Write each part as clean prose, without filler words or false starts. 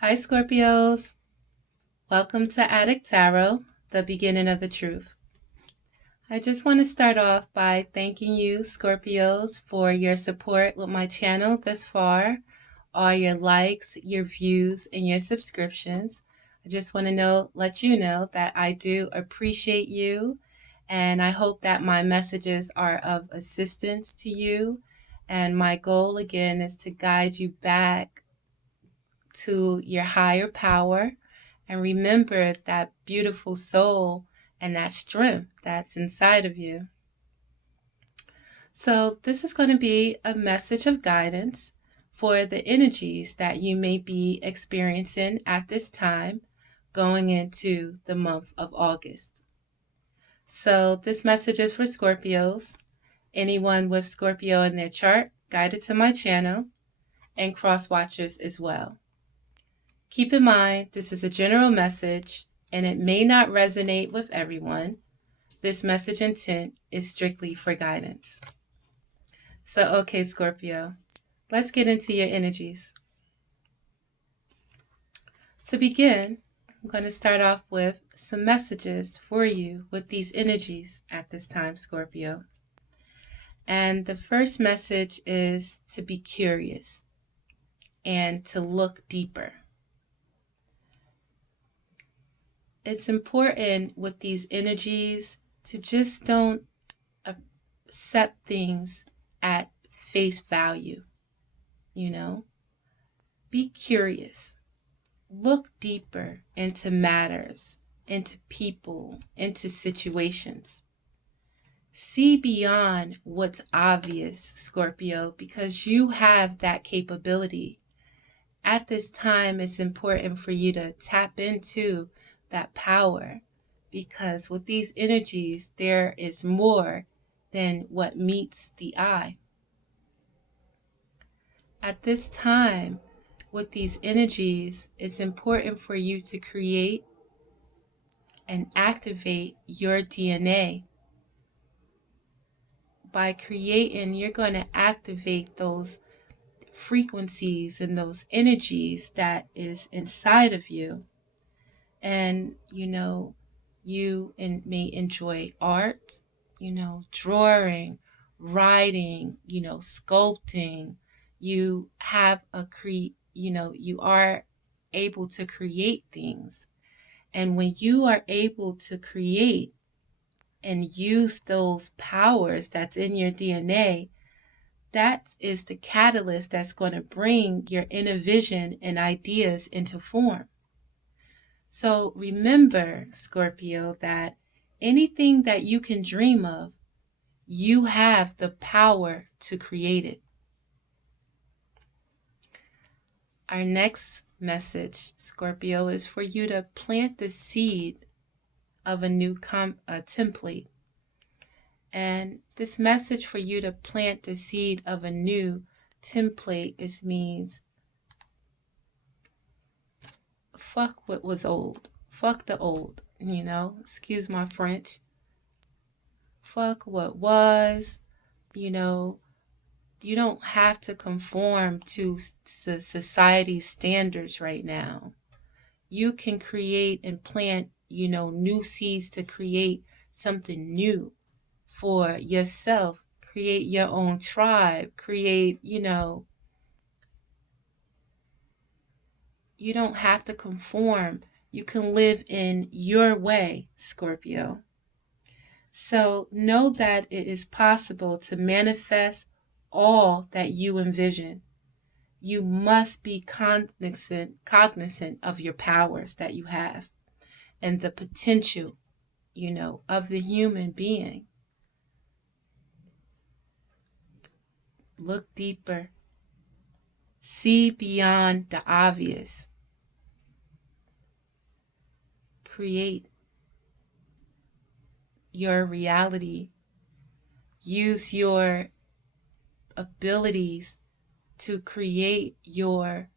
Hi, Scorpios. Welcome to Adik Tarot, the beginning of the truth. I just want to start off by thanking you, Scorpios, for your support with my channel thus far, all your likes, your views, and your subscriptions. I just want to let you know that I do appreciate you, and I hope that my messages are of assistance to you. And my goal, again, is to guide you back to your higher power and remember that beautiful soul and that strength that's inside of you. So, this is going to be a message of guidance for the energies that you may be experiencing at this time going into the month of August. So, this message is for Scorpios, anyone with Scorpio in their chart, guided to my channel, and cross watchers as well. Keep in mind, this is a general message and it may not resonate with everyone. This message intent is strictly for guidance. So, okay, Scorpio, let's get into your energies. To begin, I'm going to start off with some messages for you with these energies at this time, Scorpio. And the first message is to be curious and to look deeper. It's important with these energies to just don't accept things at face value, Be curious. Look deeper into matters, into people, into situations. See beyond what's obvious, Scorpio, because you have that capability. At this time, it's important for you to tap into that power, because with these energies there is more than what meets the eye. At this time, with these energies, it's important for you to create and activate your DNA. By creating, you're going to activate those frequencies and those energies that is inside of you. And, you may enjoy art, drawing, writing, sculpting. You have you are able to create things. And when you are able to create and use those powers that's in your DNA, that is the catalyst that's going to bring your inner vision and ideas into form. So remember, Scorpio, that anything that you can dream of, you have the power to create it. Our next message, Scorpio, is for you to plant the seed of a new template. And this message for you to plant the seed of a new template means fuck what was old. Fuck the old, excuse my French. Fuck what was, you don't have to conform to the society's standards right now. You can create and plant, new seeds to create something new for yourself. Create your own tribe. Create, you don't have to conform. You can live in your way, Scorpio. So know that it is possible to manifest all that you envision. You must be cognizant of your powers that you have and the potential, of the human being. Look deeper. See beyond the obvious. Create your reality. Use your abilities to create your,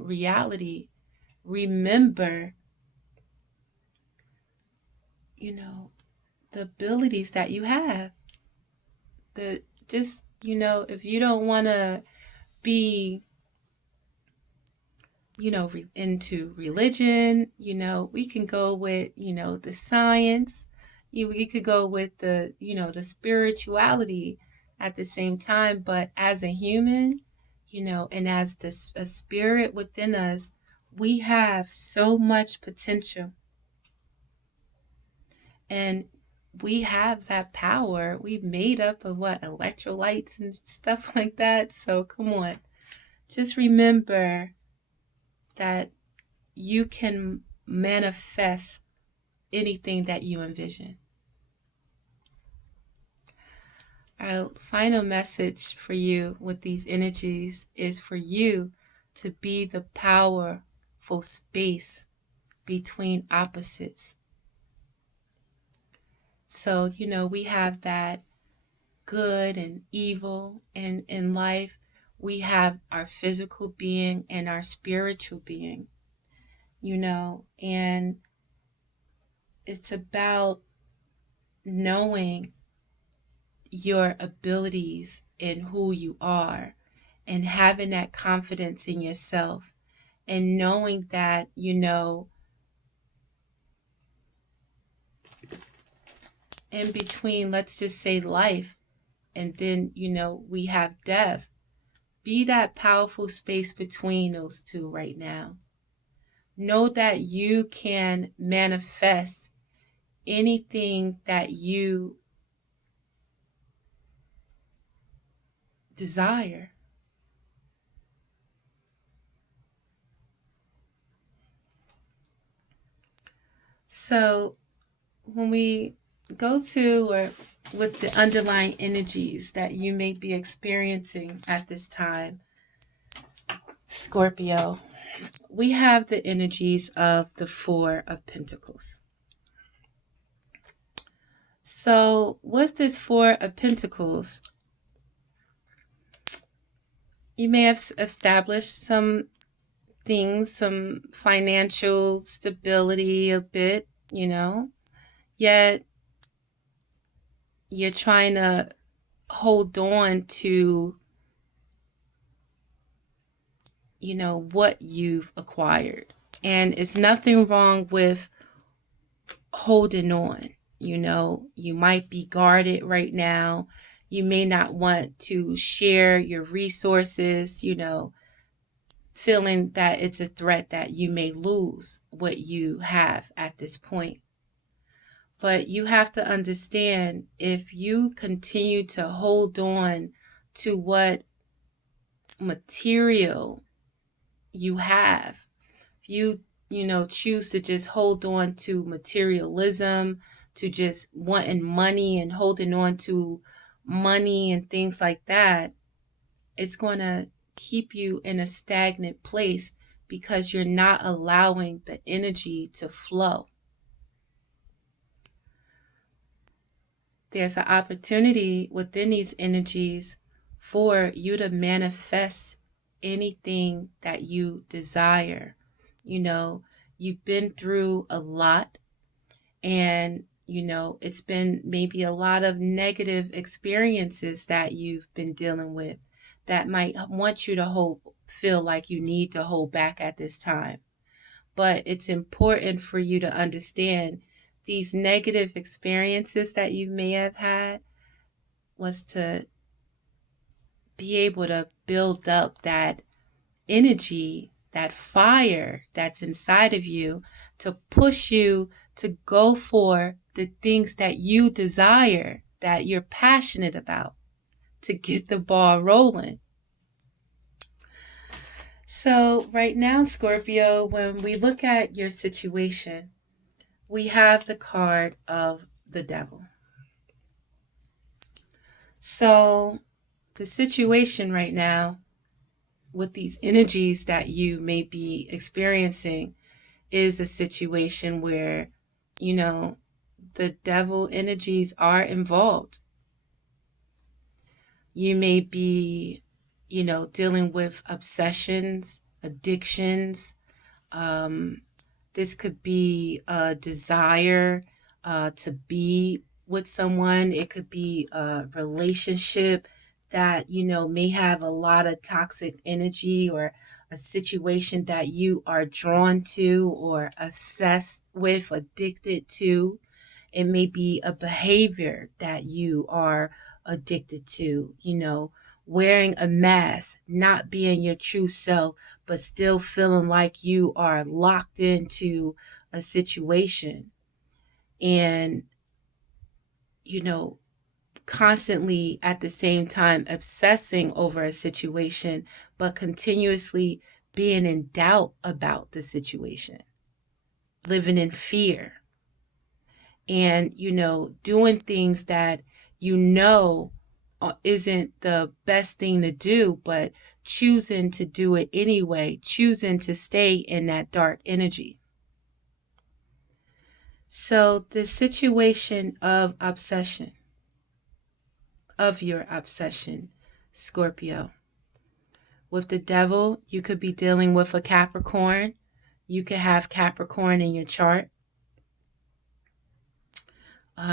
reality. Remember, the abilities that you have. If you don't want to be, into religion. We can go with, the science. We could go with the spirituality at the same time. But as a human, and as a spirit within us, we have so much potential. And we have that power. We made up of what? Electrolytes and stuff like that. So come on. Just remember that you can manifest anything that you envision. Our final message for you with these energies is for you to be the powerful space between opposites. So, we have that good and evil in life. We have our physical being and our spiritual being, and it's about knowing your abilities and who you are and having that confidence in yourself and knowing that, in between, let's just say life, and then, we have death. Be that powerful space between those two right now. Know that you can manifest anything that you desire. So when we go to or with the underlying energies that you may be experiencing at this time, Scorpio, we have the energies of the Four of Pentacles. So with this Four of Pentacles, you may have established some things, some financial stability a bit, yet you're trying to hold on to, what you've acquired. And it's nothing wrong with holding on. You might be guarded right now. You may not want to share your resources, feeling that it's a threat that you may lose what you have at this point. But you have to understand, if you continue to hold on to what material you have, if you choose to just hold on to materialism, to just wanting money and holding on to money and things like that, it's going to keep you in a stagnant place because you're not allowing the energy to flow. There's an opportunity within these energies for you to manifest anything that you desire. You've been through a lot, and it's been maybe a lot of negative experiences that you've been dealing with that might want you to feel like you need to hold back at this time. But it's important for you to understand these negative experiences that you may have had was to be able to build up that energy, that fire that's inside of you, to push you to go for the things that you desire, that you're passionate about, to get the ball rolling. So right now, Scorpio, when we look at your situation, we have the card of the Devil. So the situation right now with these energies that you may be experiencing is a situation where, the devil energies are involved. You may be, dealing with obsessions, addictions. This could be a desire to be with someone. It could be a relationship that, may have a lot of toxic energy or a situation that you are drawn to or obsessed with, addicted to. It may be a behavior that you are addicted to, wearing a mask, not being your true self, but still feeling like you are locked into a situation. And, you know, constantly at the same time obsessing over a situation, but continuously being in doubt about the situation, living in fear, and, doing things that isn't the best thing to do, but choosing to do it anyway, choosing to stay in that dark energy. So, the situation of obsession, of your obsession, Scorpio. With the devil, you could be dealing with a Capricorn. You could have Capricorn in your chart.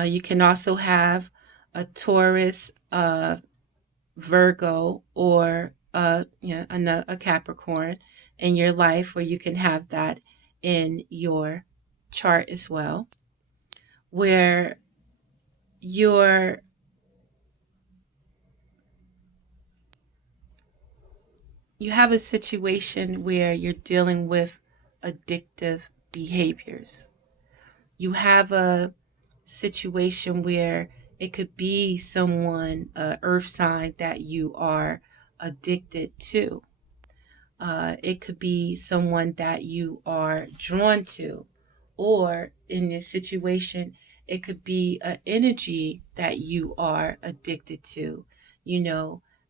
You can also have a Taurus, Virgo, or a Capricorn in your life, or you can have that in your chart as well, where you have a situation where you're dealing with addictive behaviors. You have a situation where it could be someone, earth sign, that you are addicted to. It could be someone that you are drawn to, or in this situation, it could be an energy that you are addicted to,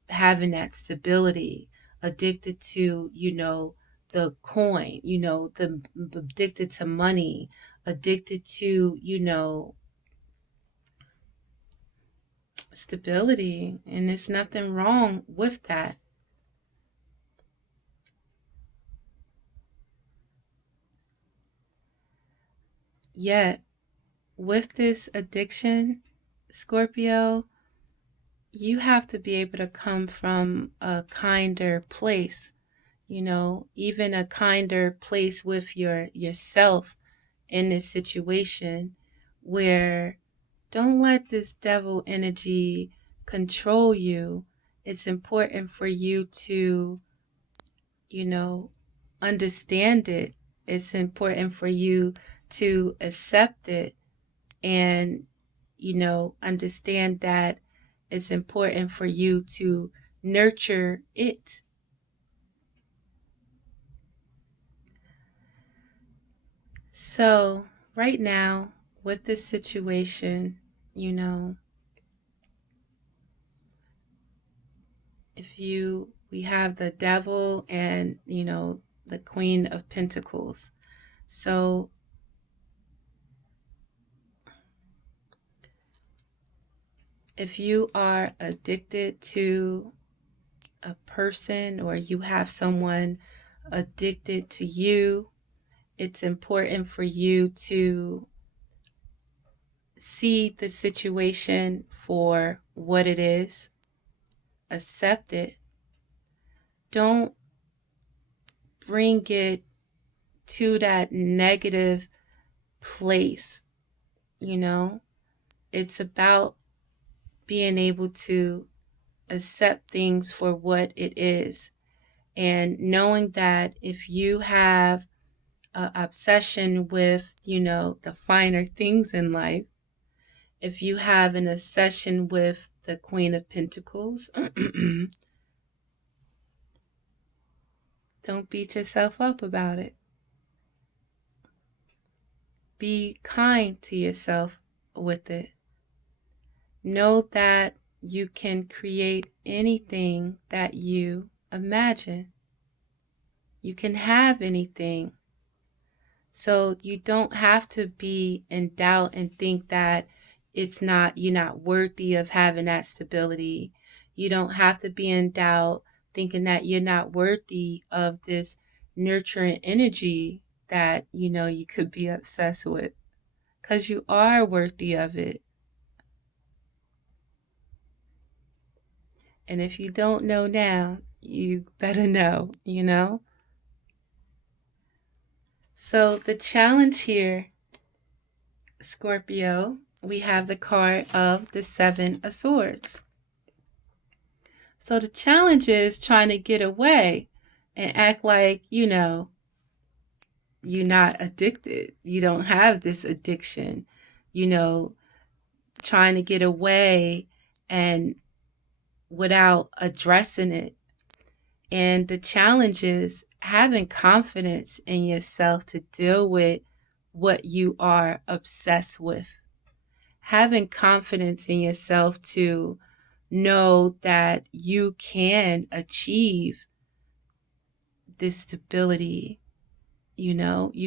having that stability, addicted to, the coin, addicted to money, addicted to, stability. And there's nothing wrong with that. Yet, with this addiction, Scorpio, you have to be able to come from a kinder place, even a kinder place with yourself in this situation, where don't let this devil energy control you. It's important for you to, understand it. It's important for you to accept it, and, understand that it's important for you to nurture it. So, right now, with this situation, we have the devil and, the Queen of Pentacles. So, if you are addicted to a person, or you have someone addicted to you, it's important for you to see the situation for what it is, accept it. Don't bring it to that negative place, It's about being able to accept things for what it is, and knowing that if you have an obsession with, the finer things in life, if you have an obsession with the Queen of Pentacles, don't beat yourself up about it. Be kind to yourself with it. Know that you can create anything that you imagine. You can have anything. So you don't have to be in doubt and think that you're not worthy of having that stability. You don't have to be in doubt thinking that you're not worthy of this nurturing energy that, you could be obsessed with, because you are worthy of it. And if you don't know now, you better know, So the challenge here, Scorpio, we have the card of the Seven of Swords. So the challenge is trying to get away and act like, you're not addicted. You don't have this addiction, trying to get away and without addressing it. And the challenge is having confidence in yourself to deal with what you are obsessed with. Having confidence in yourself to know that you can achieve this stability. You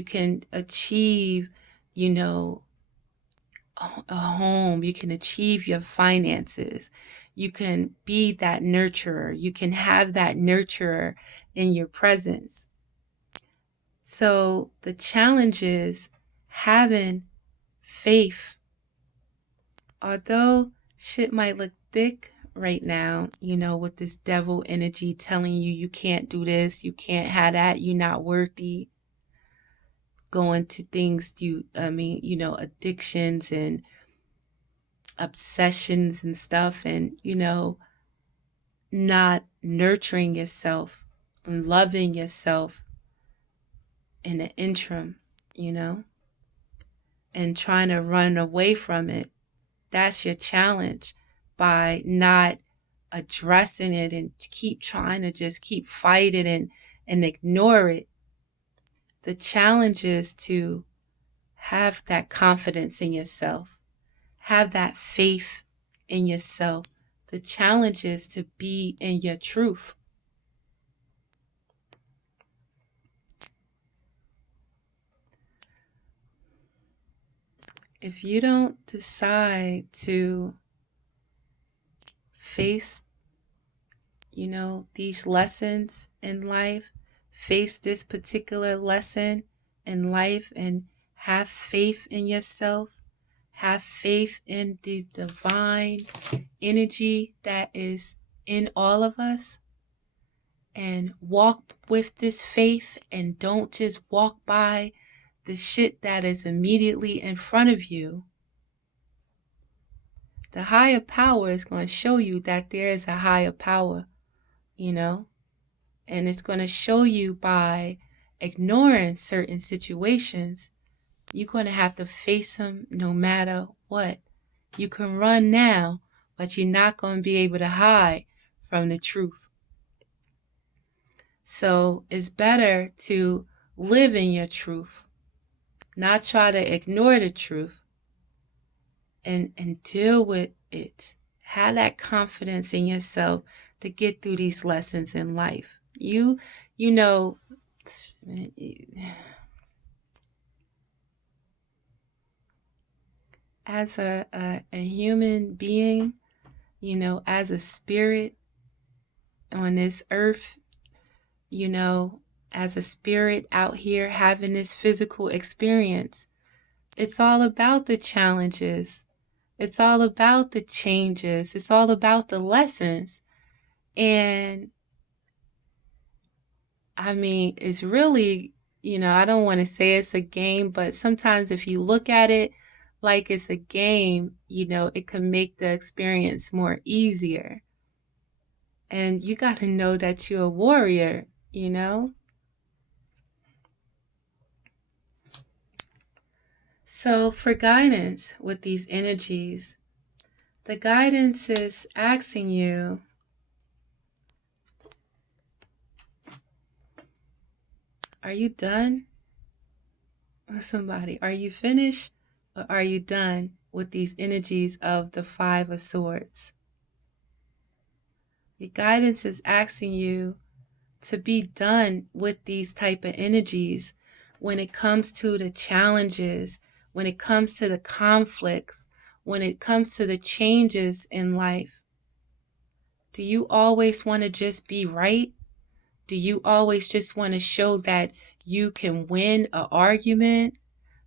can achieve, a home. You can achieve your finances. You can be that nurturer. You can have that nurturer in your presence. So the challenge is having faith. Although shit might look thick right now, with this devil energy telling you you can't do this, you can't have that, you're not worthy. Going to things addictions and obsessions and stuff, and not nurturing yourself and loving yourself in the interim, and trying to run away from it. That's your challenge, by not addressing it and keep trying to just keep fighting and ignore it. The challenge is to have that confidence in yourself. Have that faith in yourself. The challenge is to be in your truth. If you don't decide to face, these lessons in life, face this particular lesson in life and have faith in yourself, have faith in the divine energy that is in all of us, and walk with this faith, and don't just walk by the shit that is immediately in front of you. The higher power is going to show you that there is a higher power, and it's going to show you by ignoring certain situations. You're going to have to face them no matter what. You can run now, but you're not going to be able to hide from the truth. So it's better to live in your truth, not try to ignore the truth, and deal with it. Have that confidence in yourself to get through these lessons in life. As a human being, as a spirit on this earth, as a spirit out here having this physical experience, it's all about the challenges. It's all about the changes. It's all about the lessons. And it's really, I don't want to say it's a game, but sometimes if you look at it like it's a game, it can make the experience more easier. And you got to know that you're a warrior, So for guidance with these energies, the guidance is asking you, are you done? Somebody, are you finished? Or are you done with these energies of the Five of Swords? Your guidance is asking you to be done with these type of energies when it comes to the challenges, when it comes to the conflicts, when it comes to the changes in life. Do you always want to just be right? Do you always just want to show that you can win an argument?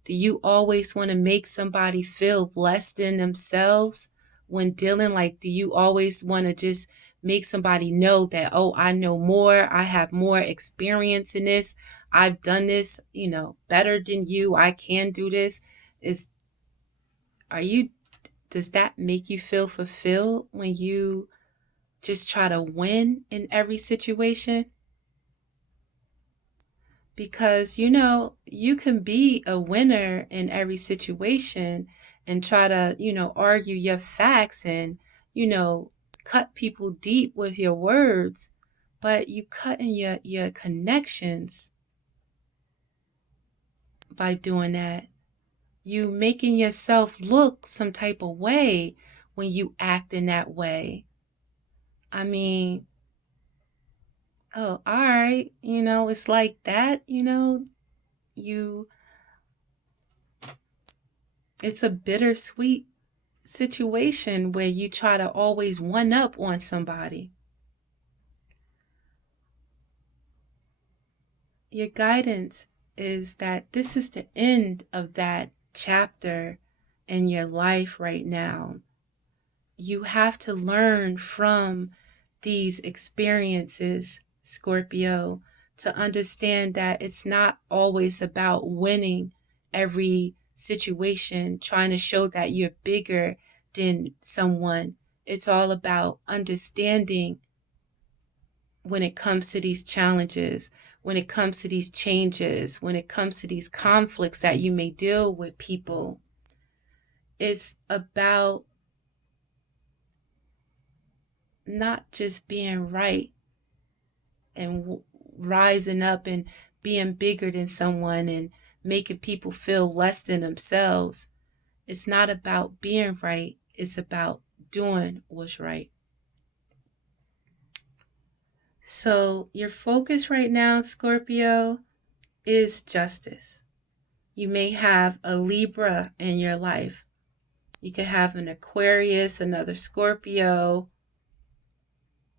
Do you always want to make somebody feel less than themselves when dealing? Do you always want to just make somebody know that, oh, I know more, I have more experience in this, I've done this, better than you. I can do this. Is are you does that make you feel fulfilled when you just try to win in every situation? Because you can be a winner in every situation and try to argue your facts and you know cut people deep with your words, but you cutting your connections by doing that. You making yourself look some type of way when you act in that way. I mean, oh, all right, it's like that, you it's a bittersweet situation where you try to always one up on somebody. Your guidance is that this is the end of that chapter in your life right now. You have to learn from these experiences, Scorpio, to understand that it's not always about winning every situation, trying to show that you're bigger than someone. It's all about understanding when it comes to these challenges, when it comes to these changes, when it comes to these conflicts that you may deal with people. It's about not just being right and rising up and being bigger than someone and making people feel less than themselves. It's not about being right. It's about doing what's right. So your focus right now, Scorpio, is justice. You may have a Libra in your life. You could have an Aquarius, another Scorpio,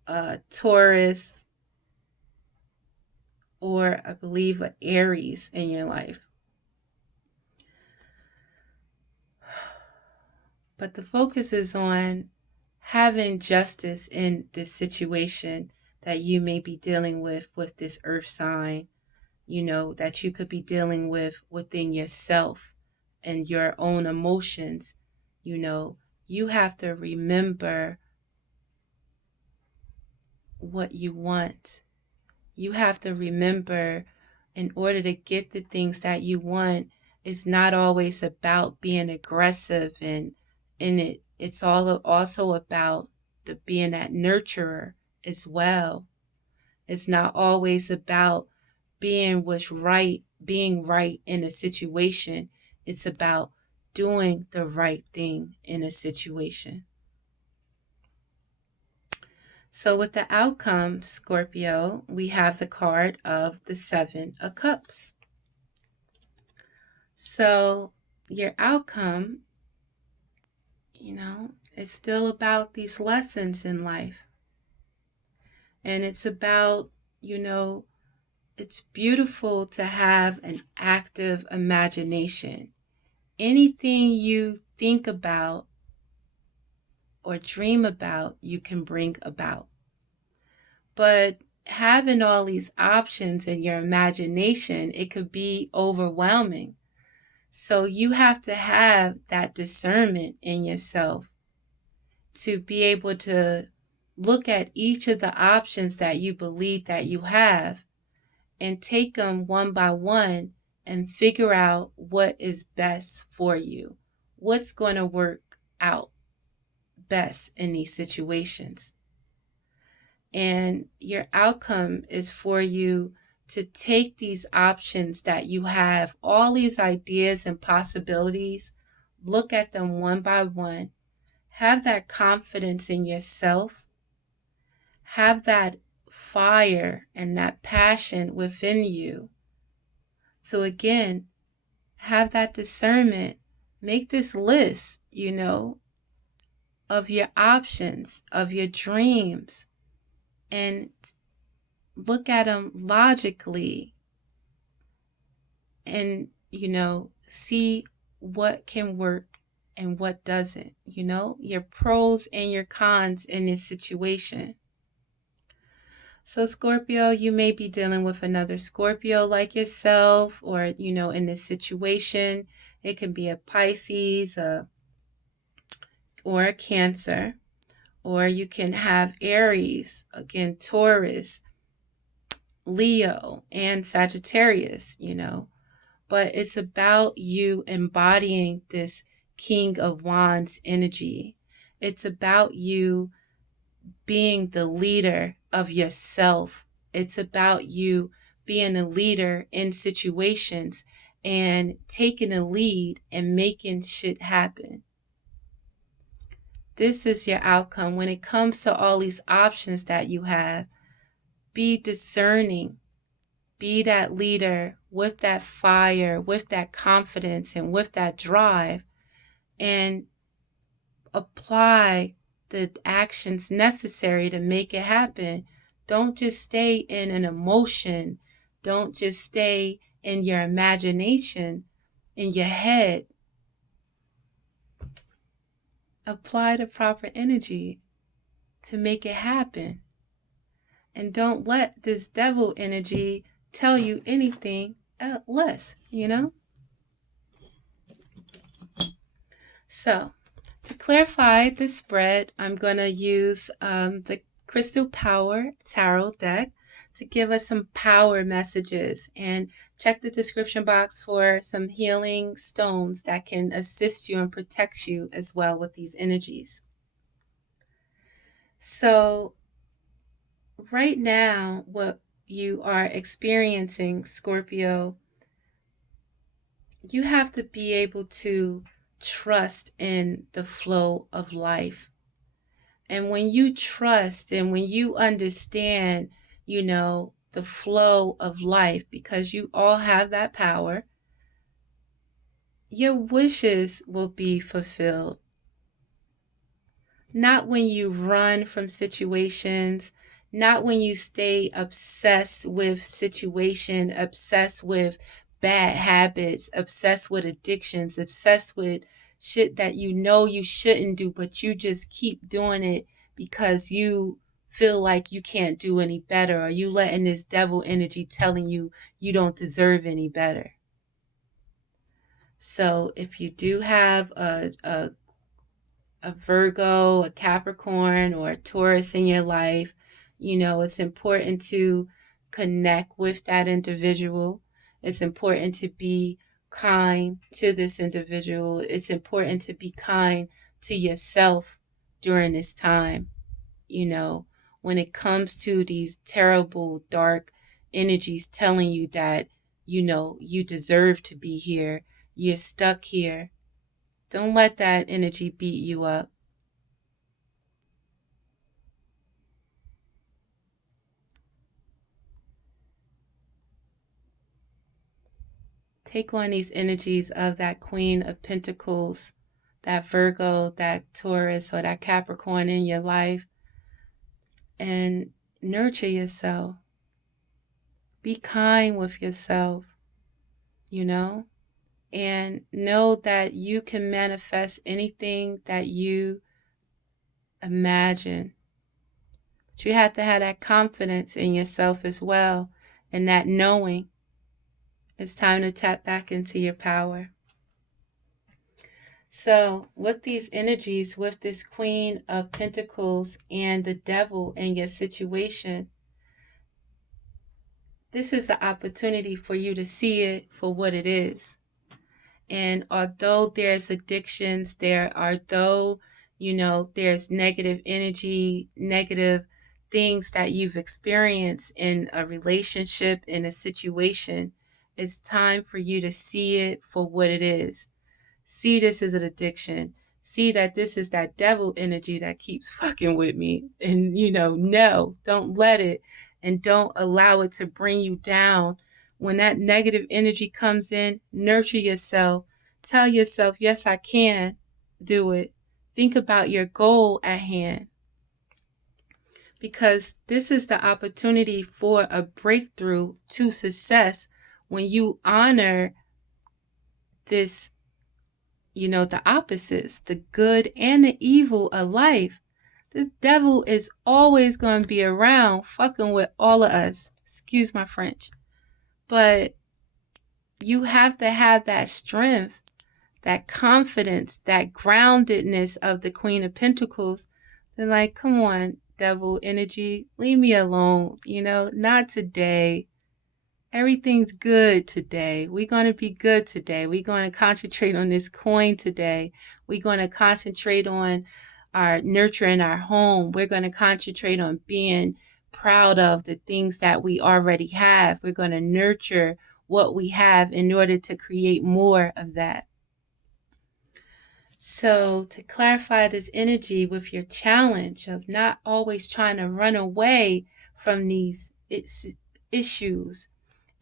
a Taurus, or I believe an Aries in your life. But the focus is on having justice in this situation that you may be dealing with this earth sign, that you could be dealing with within yourself and your own emotions. You have to remember what you want. You have to remember, in order to get the things that you want, it's not always about being aggressive and in it. It's also about being that nurturer as well. It's not always about being right in a situation. It's about doing the right thing in a situation. So with the outcome, Scorpio, we have the card of the Seven of Cups. So your outcome, it's still about these lessons in life. And it's about, it's beautiful to have an active imagination. Anything you think about or dream about, you can bring about. But having all these options in your imagination, it could be overwhelming. So you have to have that discernment in yourself to be able to look at each of the options that you believe that you have and take them one by one and figure out what is best for you. What's going to work out best in these situations. And your outcome is for you to take these options that you have, all these ideas and possibilities, look at them one by one, have that confidence in yourself, have that fire and that passion within you. So again, have that discernment, make this list, of your options, of your dreams, and look at them logically and, see what can work and what doesn't, your pros and your cons in this situation. So Scorpio, you may be dealing with another Scorpio like yourself, or, in this situation, it could be a Pisces or a Cancer, or you can have Aries, again, Taurus, Leo, and Sagittarius, But it's about you embodying this King of Wands energy. It's about you being the leader of yourself. It's about you being a leader in situations and taking a lead and making shit happen. This is your outcome. When it comes to all these options that you have, be discerning. Be that leader with that fire, with that confidence, and with that drive, and apply the actions necessary to make it happen. Don't just stay in an emotion. Don't just stay in your imagination, in your head. Apply the proper energy to make it happen. And don't let this devil energy tell you anything less, So, to clarify the spread, I'm going to use the Crystal Power Tarot deck to give us some power messages, and check the description box for some healing stones that can assist you and protect you as well with these energies. So, right now, what you are experiencing, Scorpio, you have to be able to trust in the flow of life. And when you trust and when you understand, the flow of life, because you all have that power, your wishes will be fulfilled. Not when you run from situations, not when you stay obsessed with situation, obsessed with bad habits, obsessed with addictions, obsessed with shit that you shouldn't do, but you just keep doing it because you feel like you can't do any better, or you letting this devil energy telling you you don't deserve any better. So if you do have a Virgo, a Capricorn, or a Taurus in your life, it's important to connect with that individual. It's important to be kind to this individual. It's important to be kind to yourself during this time. When it comes to these terrible, dark energies telling you that, you deserve to be here, you're stuck here, don't let that energy beat you up. Take on these energies of that Queen of Pentacles, that Virgo, that Taurus, or that Capricorn in your life, and nurture yourself. Be kind with yourself, and know that you can manifest anything that you imagine. But you have to have that confidence in yourself as well, and that knowing it's time to tap back into your power. So with these energies, with this Queen of Pentacles and the devil in your situation, this is an opportunity for you to see it for what it is. And although there's addictions, there's negative energy, negative things that you've experienced in a relationship, in a situation, it's time for you to see it for what it is. See this as an addiction. See that this is that devil energy that keeps fucking with me. And, no, don't let it, and don't allow it to bring you down. When that negative energy comes in, nurture yourself. Tell yourself, yes, I can do it. Think about your goal at hand. Because this is the opportunity for a breakthrough to success when you honor this, the opposites, the good and the evil of life. This devil is always going to be around fucking with all of us. Excuse my French. But you have to have that strength, that confidence, that groundedness of the Queen of Pentacles. They're like, come on, devil energy, leave me alone. Not today. Everything's good today. We're going to be good today. We're going to concentrate on this coin today. We're going to concentrate on our nurturing our home. We're going to concentrate on being proud of the things that we already have. We're going to nurture what we have in order to create more of that. So to clarify this energy with your challenge of not always trying to run away from these issues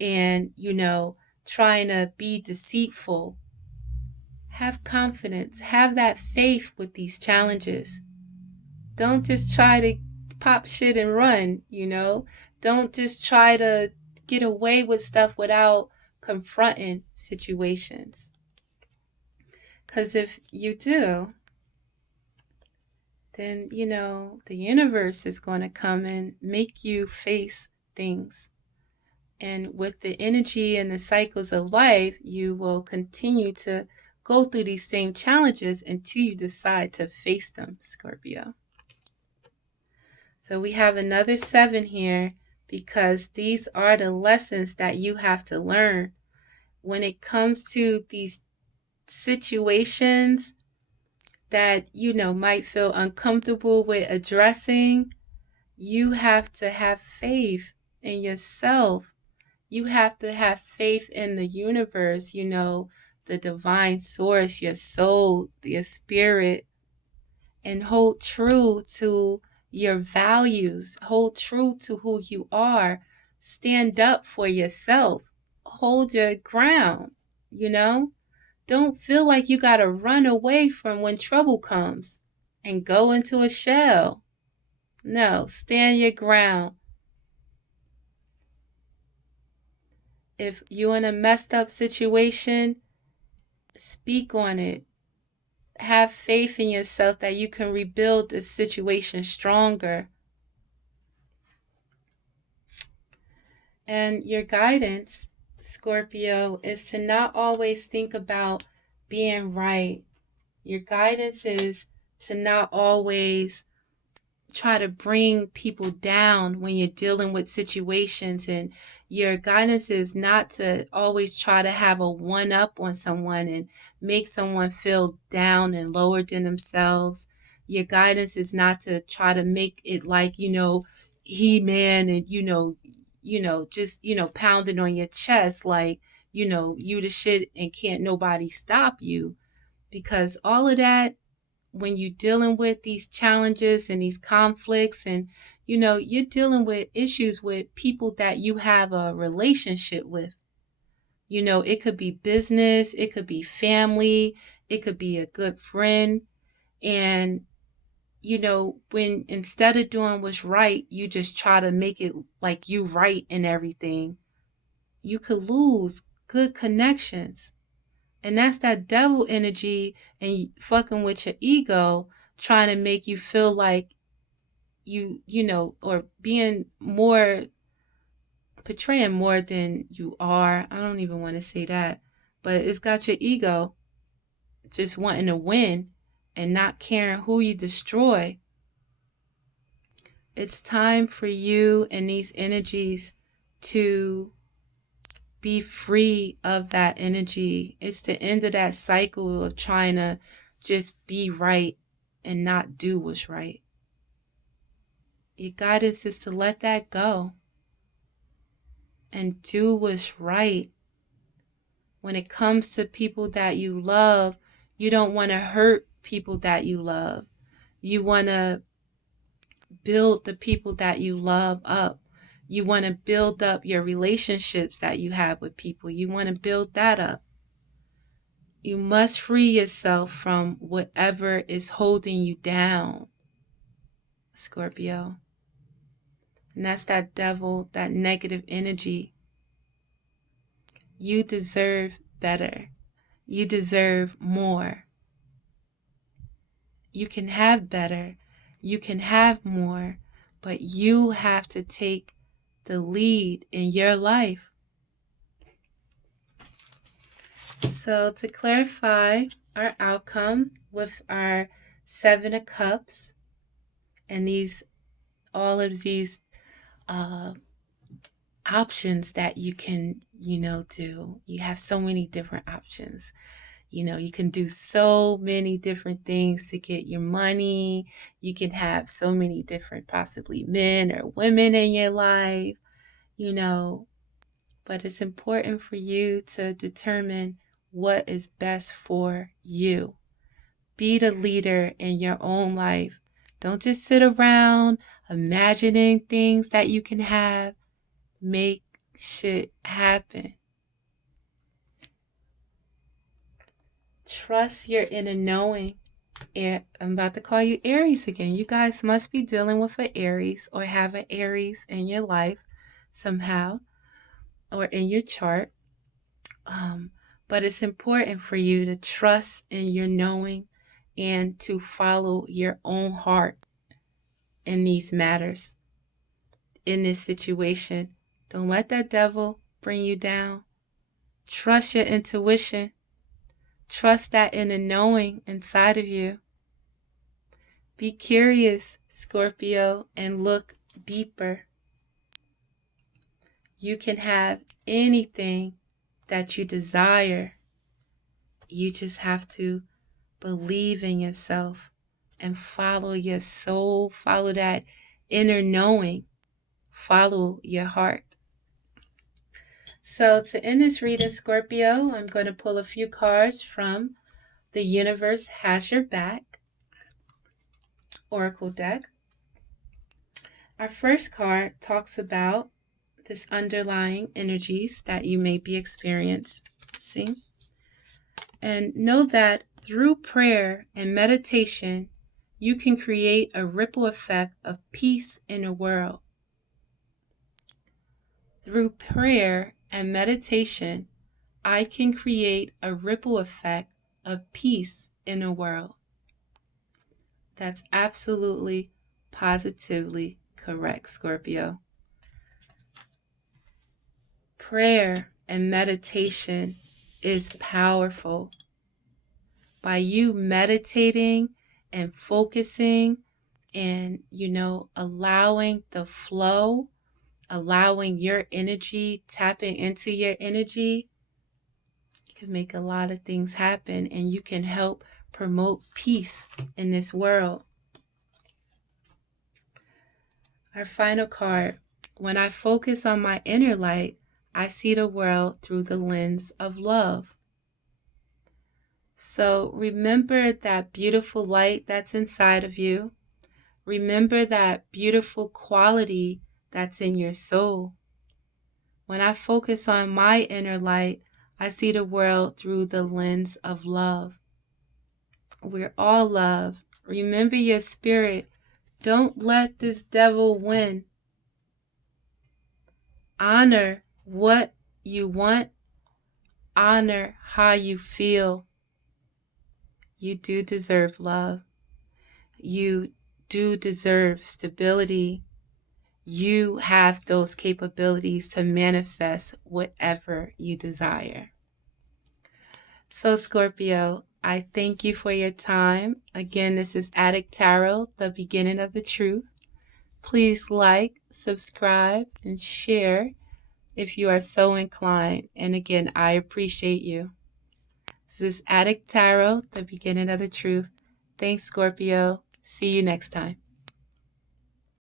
and, trying to be deceitful, have confidence, have that faith with these challenges. Don't just try to pop shit and run, Don't just try to get away with stuff without confronting situations. Because if you do, then, the universe is going to come and make you face things. And with the energy and the cycles of life, you will continue to go through these same challenges until you decide to face them, Scorpio. So we have another 7 here because these are the lessons that you have to learn. When it comes to these situations that, might feel uncomfortable with addressing, you have to have faith in yourself. You have to have faith in the universe, the divine source, your soul, your spirit, and hold true to your values. Hold true to who you are. Stand up for yourself. Hold your ground, Don't feel like you got to run away from when trouble comes and go into a shell. No, stand your ground. If you're in a messed up situation, speak on it. Have faith in yourself that you can rebuild the situation stronger. And your guidance, Scorpio, is to not always think about being right. Your guidance is to not always try to bring people down when you're dealing with situations, and your guidance is not to always try to have a one-up on someone and make someone feel down and lower than themselves. Your guidance is not to try to make it like, He-Man and, just, pounding on your chest like, you the shit and can't nobody stop you. Because all of that, when you're dealing with these challenges and these conflicts and, you're dealing with issues with people that you have a relationship with. It could be business, it could be family, it could be a good friend. And, when instead of doing what's right, you just try to make it like you right in everything, you could lose good connections. And that's that devil energy and fucking with your ego, trying to make you feel like or being more, portraying more than you are. I don't even want to say that. But it's got your ego just wanting to win and not caring who you destroy. It's time for you and these energies to be free of that energy. It's the end of that cycle of trying to just be right and not do what's right. Your guidance is to let that go and do what's right. When it comes to people that you love, you don't want to hurt people that you love. You want to build the people that you love up. You want to build up your relationships that you have with people. You want to build that up. You must free yourself from whatever is holding you down, Scorpio. And that's that devil, that negative energy. You deserve better. You deserve more. You can have better. You can have more, but you have to take the lead in your life. So to clarify our outcome with our Seven of Cups and all of these options that you can, do. You have so many different options. You can do so many different things to get your money. You can have so many different possibly men or women in your life, but it's important for you to determine what is best for you. Be the leader in your own life. Don't just sit around imagining things that you can have. Make shit happen. Trust your inner knowing. I'm about to call you Aries again. You guys must be dealing with an Aries or have an Aries in your life somehow or in your chart. But it's important for you to trust in your knowing and to follow your own heart in these matters, in this situation. Don't let that devil bring you down. Trust your intuition. Trust that inner knowing inside of you. Be curious, Scorpio, and look deeper. You can have anything that you desire. You just have to believe in yourself and follow your soul, follow that inner knowing, follow your heart. So to end this reading, Scorpio, I'm going to pull a few cards from the Universe Has Your Back Oracle deck. Our first card talks about this underlying energies that you may be experiencing. And know that through prayer and meditation, you can create a ripple effect of peace in the world. Through prayer and meditation, I can create a ripple effect of peace in the world. That's absolutely, positively correct, Scorpio. Prayer and meditation is powerful. By you meditating and focusing and, allowing the flow, allowing your energy, tapping into your energy, you can make a lot of things happen and you can help promote peace in this world. Our final card. When I focus on my inner light, I see the world through the lens of love. So remember that beautiful light that's inside of you. Remember that beautiful quality that's in your soul. When I focus on my inner light, I see the world through the lens of love. We're all love. Remember your spirit. Don't let this devil win. Honor what you want. Honor how you feel. You do deserve love. You do deserve stability. You have those capabilities to manifest whatever you desire. So Scorpio, I thank you for your time. Again, this is Adik Tarot, the beginning of the truth. Please like, subscribe, and share if you are so inclined. And again, I appreciate you. This is Adik Tarot, the beginning of the truth. Thanks, Scorpio. See you next time.